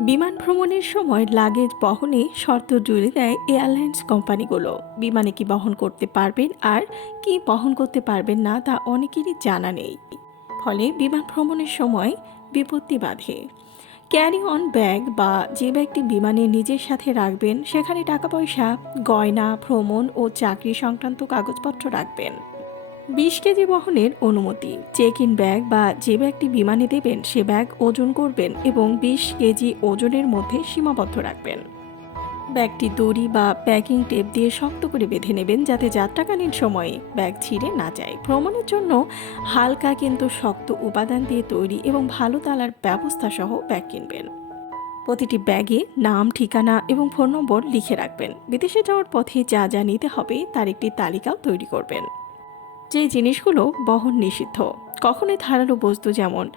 বিমান ভ্রমণের সময় লাগেজ বহনে শর্ত জুড়ে দেয় এয়ারলাইন্স কোম্পানিগুলো। বিমানে কি বহন করতে পারবেন আর কি বহন করতে পারবেন না তা অনেকেরই জানা নেই। ফলে বিমান ভ্রমণের সময় বিপত্তি বাধে। ক্যারি অন ব্যাগ বা যে ব্যাগটি বিমানে নিজের সাথে রাখবেন, সেখানে টাকা পয়সা, গয়না, ভ্রমণ ও চাকরি সংক্রান্ত কাগজপত্র রাখবেন। বিশ কেজি বহনের অনুমতি। চেক ইন ব্যাগ বা যে ব্যাগটি বিমানে দেবেন, সে ব্যাগ ওজন করবেন এবং বিশ কেজি ওজনের মধ্যে সীমাবদ্ধ রাখবেন। ব্যাগটি দড়ি বা প্যাকিং টেপ দিয়ে শক্ত করে বেঁধে নেবেন যাতে যাত্রাকালীন সময়ে ব্যাগ ছিঁড়ে না যায়। ভ্রমণের জন্য হালকা কিন্তু শক্ত উপাদান দিয়ে তৈরি এবং ভালো তালার ব্যবস্থা সহ ব্যাগ কিনবেন। প্রতিটি ব্যাগে নাম, ঠিকানা এবং ফোন নম্বর লিখে রাখবেন। বিদেশে যাওয়ার পথে যা যা নিতে হবে তার একটি তালিকাও তৈরি করবেন। যে জিনিসগুলো বহন নিষিদ্ধ, কখনোই ধারালো বস্তু যেমন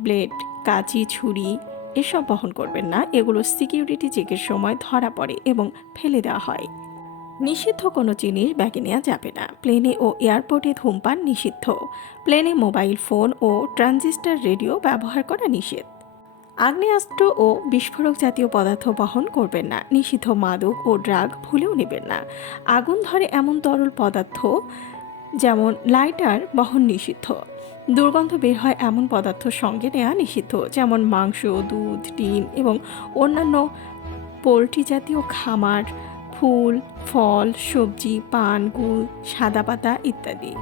ব্লেড, কাঁচি, ছুরি, এসব বহন করবেন না। এগুলো সিকিউরিটি চেকের সময় ধরা পড়ে এবং ফেলে দেওয়া হয়। নিষিদ্ধ কোনো জিনিস ব্যাগে নেওয়া যাবে না। প্লেনে ও এয়ারপোর্টে ধূমপান নিষিদ্ধ। প্লেনে মোবাইল ফোন ও ট্রানজিস্টার রেডিও ব্যবহার করা নিষেধ। আগ্নেয়াস্ত্র ও বিস্ফোরক জাতীয় পদার্থ বহন করবেন না। নিষিদ্ধ মাদক ও ড্রাগ ভুলেও নেবেন না। আগুন ধরে এমন তরল পদার্থ যেমন লাইটার বহন নিষিদ্ধ। দুর্গন্ধ বের হয় এমন পদার্থ সঙ্গে নেওয়া নিষিদ্ধ, যেমন মাংস, দুধ, ডিম এবং অন্যান্য পোলট্রি জাতীয় খামার, ফুল, ফল, সবজি, পান গুল সাদা পাতা ইত্যাদি।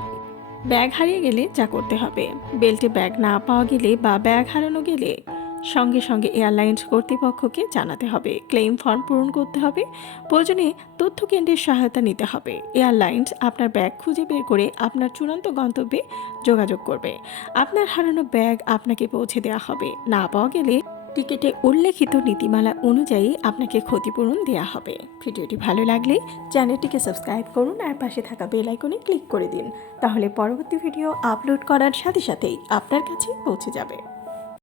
ব্যাগ হারিয়ে গেলে যা করতে হবে। বেল্টে ব্যাগ না পাওয়া গেলে বা ব্যাগ হারানো গেলে সঙ্গে সঙ্গে এয়ারলাইন্স কর্তৃপক্ষকে জানাতে হবে। ক্লেম ফর্ম পূরণ করতে হবে। প্রয়োজনে তথ্য কেন্দ্রের সহায়তা নিতে হবে। এয়ারলাইন্স আপনার ব্যাগ খুঁজে বের করে আপনার চূড়ান্ত গন্তব্যে যোগাযোগ করবে। আপনার হারানো ব্যাগ আপনাকে পৌঁছে দেওয়া হবে। না পাওয়া গেলে টিকিটে উল্লেখিত নীতিমালা অনুযায়ী আপনাকে ক্ষতিপূরণ দেওয়া হবে। ভিডিওটি ভালো লাগলে চ্যানেলটিকে সাবস্ক্রাইব করুন আর পাশে থাকা বেল আইকনে ক্লিক করে দিন। তাহলে পরবর্তী ভিডিও আপলোড করার সাথে সাথেই আপনার কাছে পৌঁছে যাবে।